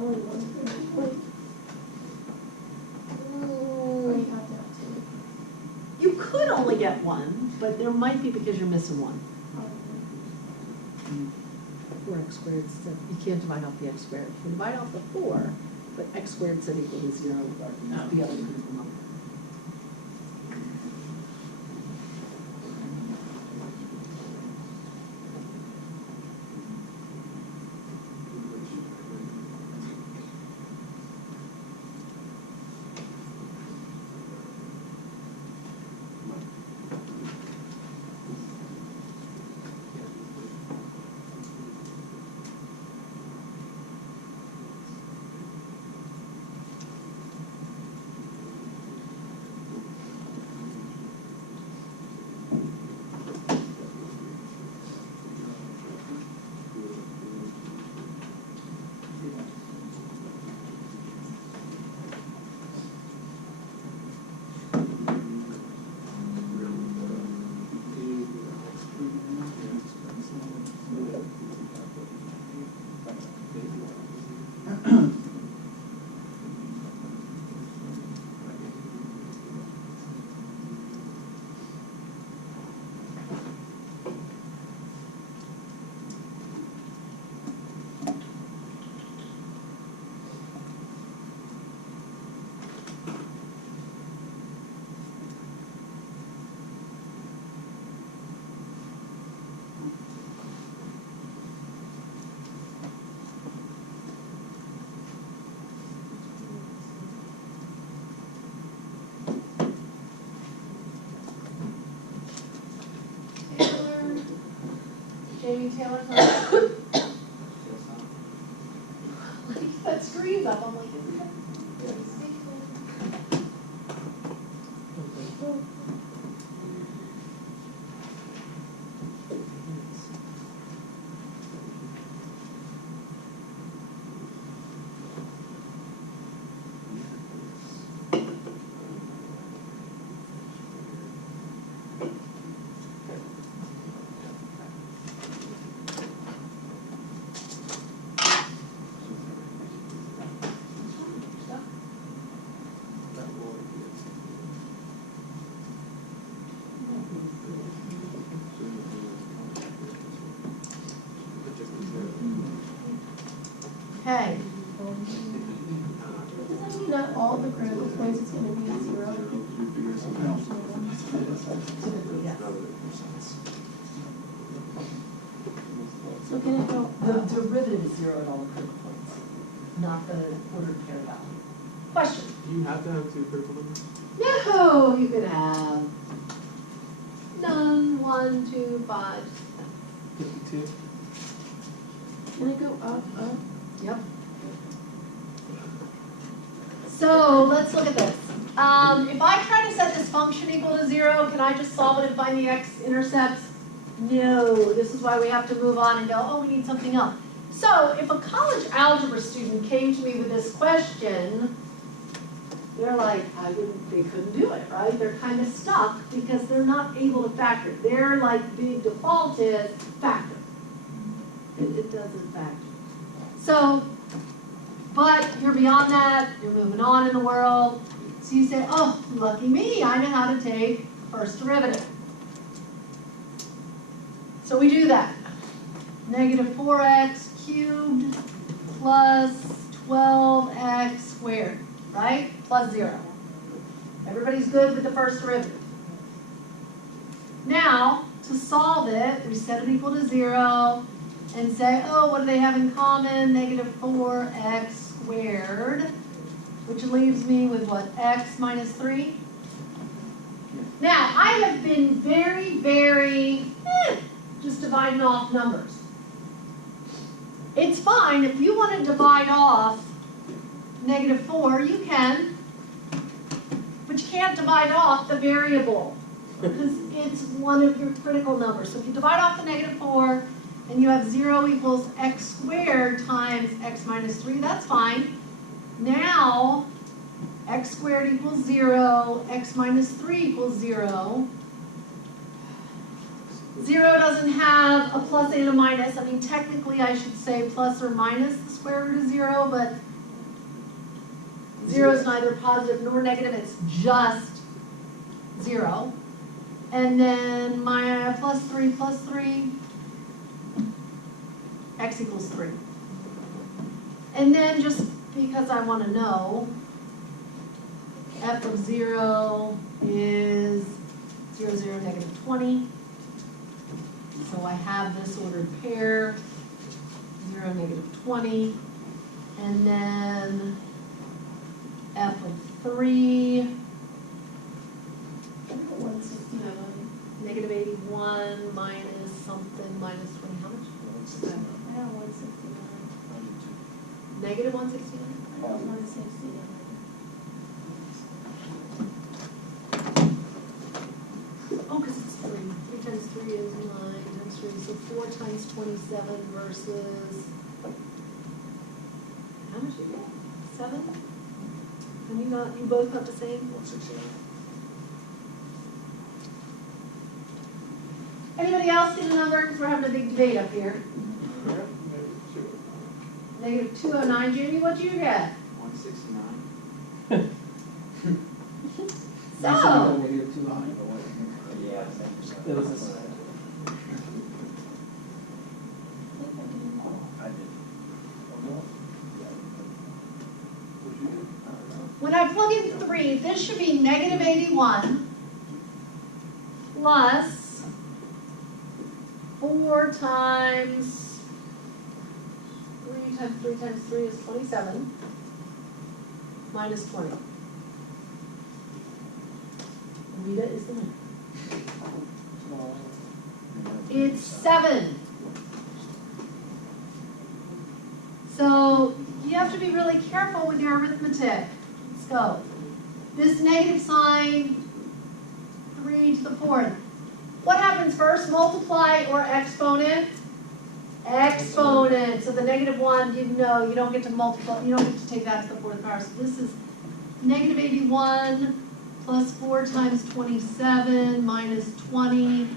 only one critical point. Or you have to have two. You could only get one, but there might be because you're missing one. Probably. 4x squared, so you can't divide off the x squared. You can divide off the 4, but x squared said equal to 0, the other critical number. Jamie Taylor's on. That screen's up, I'm like, isn't that? Okay. Does that mean that all the critical points is gonna be 0? Typically, yes. So can it go The up? derivative is 0 at all the critical points, not the ordered pair value. Question? Do you have to have two critical numbers? No, you could have none, 1, 2, 5. 52. Can it go up? Yep. So let's look at this. If I try to set this function equal to 0, can I just solve it and find the x-intercepts? No, this is why we have to move on and go, oh, we need something else. So if a college algebra student came to me with this question, they're like, they couldn't do it, right? They're kind of stuck because they're not able to factor. Their like big default is factor. It doesn't factor. So, but you're beyond that, you're moving on in the world. So you say, oh, lucky me, I know how to take first derivative. So we do that. Negative 4x cubed plus 12x squared, right? Plus 0. Everybody's good with the first derivative. Now, to solve it, we set it equal to 0 and say, oh, what do they have in common? Negative 4x squared, which leaves me with what, x minus 3? Now, I have been very, very, just dividing off numbers. It's fine, if you want to divide off negative 4, you can, but you can't divide off the variable because it's one of your critical numbers. So if you divide off the negative 4 and you have 0 equals x squared times x minus 3, that's fine. Now, x squared equals 0, x minus 3 equals 0. 0 doesn't have a plus and a minus. I mean, technically I should say plus or minus the square root of 0, but 0 is neither positive nor negative, it's just 0. And then my plus 3, x equals 3. And then just because I want to know, f of 0 is 0, 0, negative 20. So I have this ordered pair, 0, negative 20. And then f of 3, 169. negative 81 minus something, minus 20, how much? I have 169. Negative 169? I have 169. Oh, because it's 3. 3 times 3 is 9 times 3, so 4 times 27 versus, how much you get? 7? And you both got the same? 169. Anybody else get a number? Because we're having a big debate up here. Yeah, maybe Negative two. 209. Jamie, what'd you get? 169. So, Negative 2 high. Yeah, It was a sign. I did. when I plug in 3, this should be negative 81 plus 4 times 3 times 3 times 3 is 27 minus 20. Rita is the winner. It's 7. So you have to be really careful with your arithmetic. Let's go. This negative sign, 3 to the 4th. What happens first, multiply or exponent? Exponent. So the negative 1, you know, you don't get to multiply, you don't get to take that to the 4th power. So this is negative 81 plus 4 times 27 minus 20,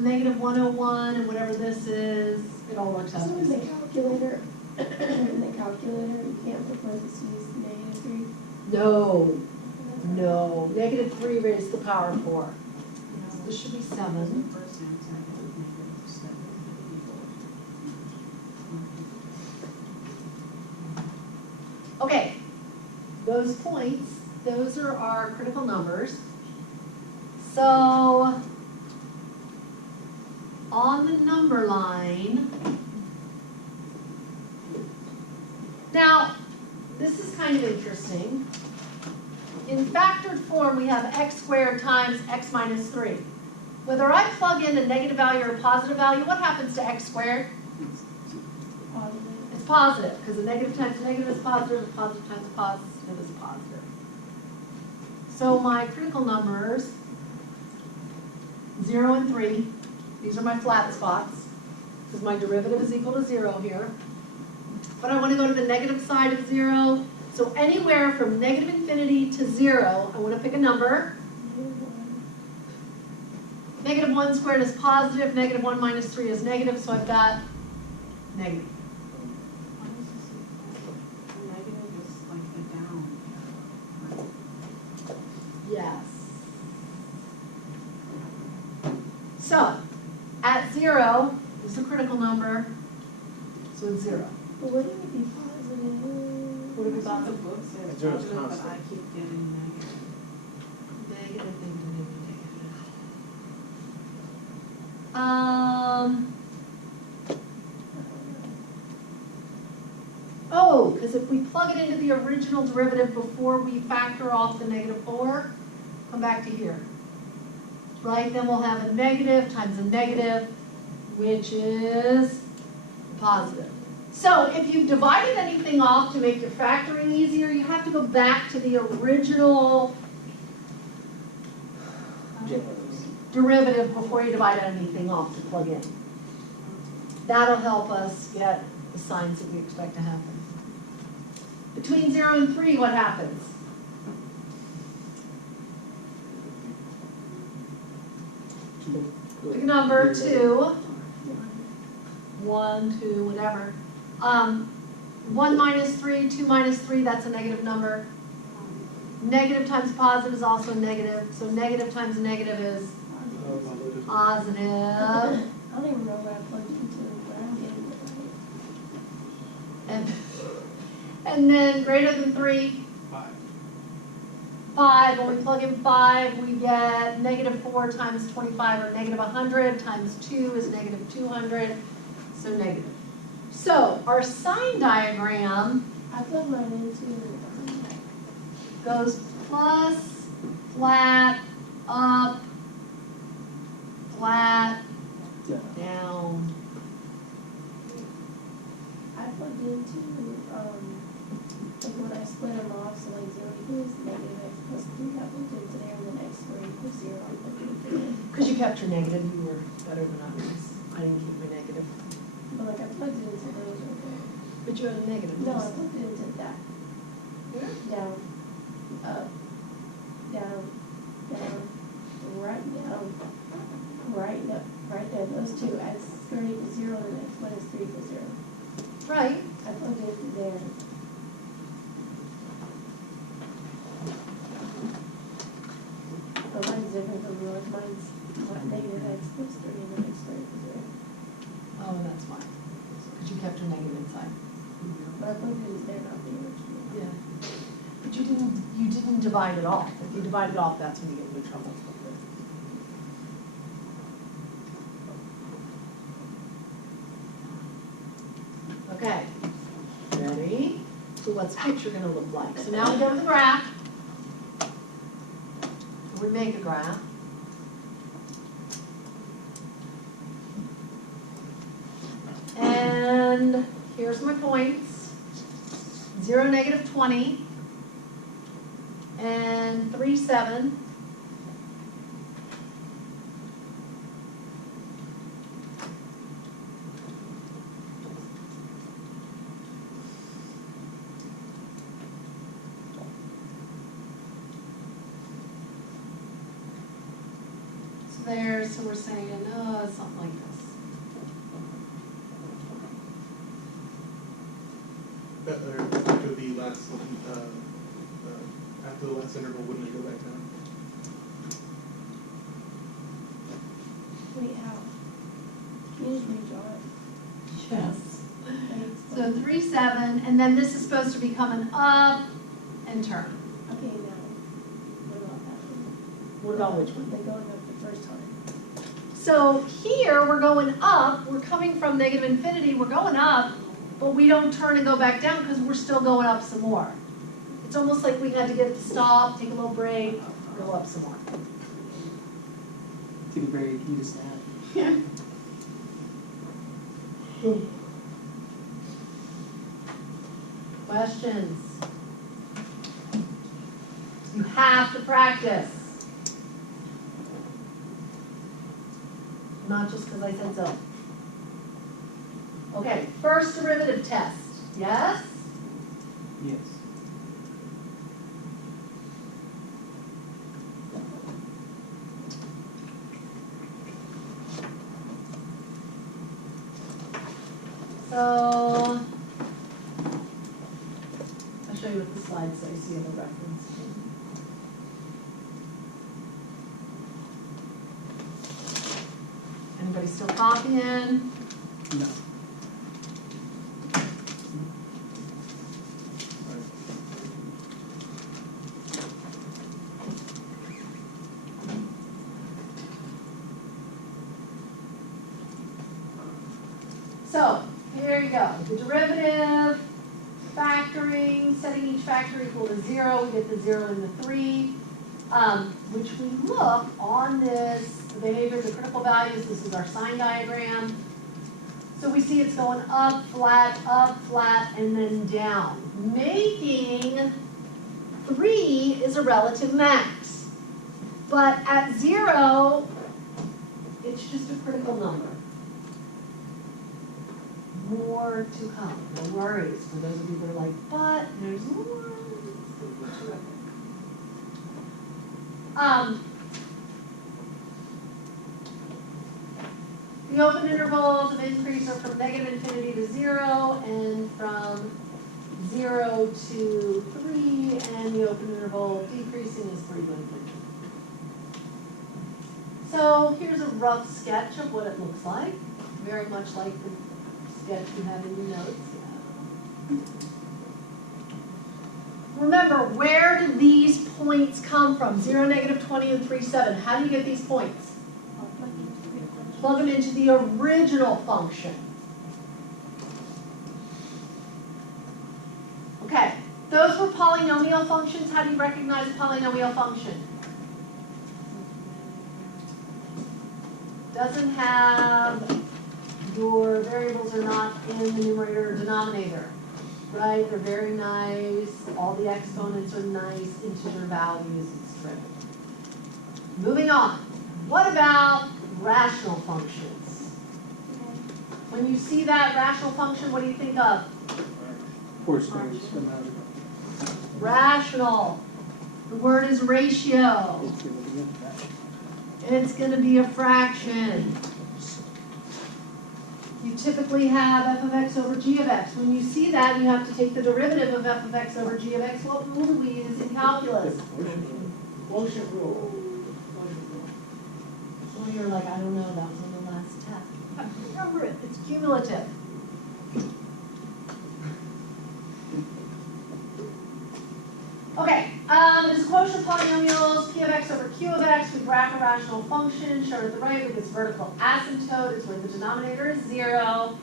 negative 101, and whatever this is, it all works out. So in the calculator, you can't put parentheses, negative 3. No, no, negative 3 raised to the power of 4. So this should be 7. Okay, those points, those are our critical numbers. So on the number line, now this is kind of interesting. In factored form, we have x squared times x minus 3. Whether I plug in a negative value or a positive value, what happens to x squared? It's positive, because a negative times a negative is positive, a positive times a positive is positive. So my critical numbers, 0 and 3, these are my flat spots, because my derivative is equal to 0 here. But I want to go to the negative side of 0, so anywhere from negative infinity to 0, I want to pick a number. Negative 1 squared is positive, negative 1 minus 3 is negative, so I've got negative. Yes. So, at 0 is the critical number, so it's 0. But wouldn't it be positive? What have we got? The book says Zero's positive, but constant. I keep getting negative. Negative, negative, negative. Oh, because if we plug it into the original derivative before we factor off the negative 4, come back to here. Right, then we'll have a negative times a negative, which is positive. So if you've divided anything off to make your factoring easier, you have to go back to the original derivative before you divide anything off to plug in. That'll help us get the signs that we expect to happen. Between 0 and 3, what happens? Pick a number, 2, 1, 2, whatever. 1 minus 3, 2 minus 3, that's a negative number. Negative times positive is also negative, so negative times negative is positive. I don't even know what I plugged into, but I'm getting it right. And then greater than 3, 5, when we plug in 5, we get negative 4 times 25, or negative 100, times 2 is negative 200, so negative. So our sign diagram I plugged mine into, goes plus, flat, up, flat, Yeah. down. I plugged into, like when I split them off, so like 0 equals negative x plus 3, I plugged into there, and then x squared equals 0, I plugged into there. Because you kept your negative, you were better than I was. I didn't keep my negative. But like I plugged it into those right there. But you had a negative. No, I plugged it into that. Where? Down, up, down, down, right down, right up, right there, those two, x squared equals 0, and x minus 3 equals 0. Right. I plugged it into there. But mine's different from yours, mine's negative x plus 3 and then x squared equals 0. Oh, that's fine. Because you kept your negative inside. But I plugged it into there, not the original. Yeah. But you didn't divide it off. If you divide it off, that's when you get into trouble. Okay. Ready? So what's picture gonna look like? So now we go to the graph. We make a graph. And here's my points. 0, negative 20. And 3, 7. So we're saying, something like this. After the last, after the last interval, wouldn't it go back down? Wait, how? Can you just redraw it? Yes. Thanks. So 3, 7, and then this is supposed to be coming up and turn. Okay, now, what about that one? What about which one? Like going up the first time. So here, we're going up, we're coming from negative infinity, we're going up, but we don't turn and go back down because we're still going up some more. It's almost like we had to get to stop, take a little break, go up some more. Take a break, eat a snack. Yeah. Questions? You have to practice. Not just because I said so. Okay, first derivative test, yes? Yes. So, I'll show you what the slide says, so you have a reference. Anybody still copying? No. So, here you go. The derivative, factoring, setting each factor equal to 0, we get the 0 and the 3, which we look on this, the behavior, the critical values, this is our sign diagram. So we see it's going up, flat, and then down, making 3 is a relative max. But at 0, it's just a critical number. More to come, no worries, for those of you that are like, but there's more. The open intervals of increase are from negative infinity to 0 and from 0 to 3, and the open interval decreasing is 3 to infinity. So here's a rough sketch of what it looks like, very much like the sketch you have in your notes. Remember, where do these points come from? 0, -20, and 3, 7. How do you get these points? Plug them into the original function. Okay, those were polynomial functions. How do you recognize a polynomial function? Doesn't have, your variables are not in the numerator or denominator, right? They're very nice, all the exponents are nice, integer values, it's trivial. Moving on, what about rational functions? When you see that rational function, what do you think of? Four squares from out of Rational. The word is ratio. it's gonna be in that. It's going to be a fraction. You typically have f of x over g of x. When you see that, you have to take the derivative of f of x over g of x. What rule do we use in calculus? Quotient rule. Well, you're like, I don't know, that was on the last test. Remember it, it's cumulative. Okay, this quotient of polynomials, p of x over q of x, we graph a rational function shown at the right with its vertical asymptote is where the denominator is 0,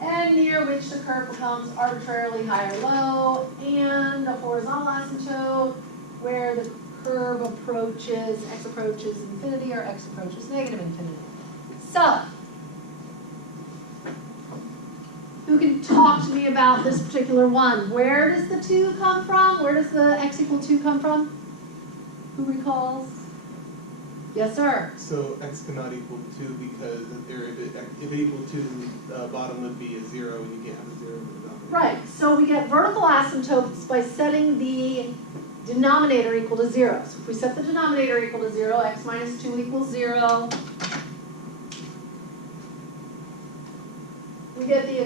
and near which the curve becomes arbitrarily high or low, and a horizontal asymptote where the curve approaches, x approaches infinity or x approaches negative infinity. So, who can talk to me about this particular one? Where does the 2 come from? Where does the x equal 2 come from? Who recalls? Yes, sir. So x cannot equal 2 because if it equals 2, the bottom would be a 0, and you can't have a 0 in the denominator. Right, so we get vertical asymptotes by setting the denominator equal to 0. So if we set the denominator equal to 0, x minus 2 equals 0. We get the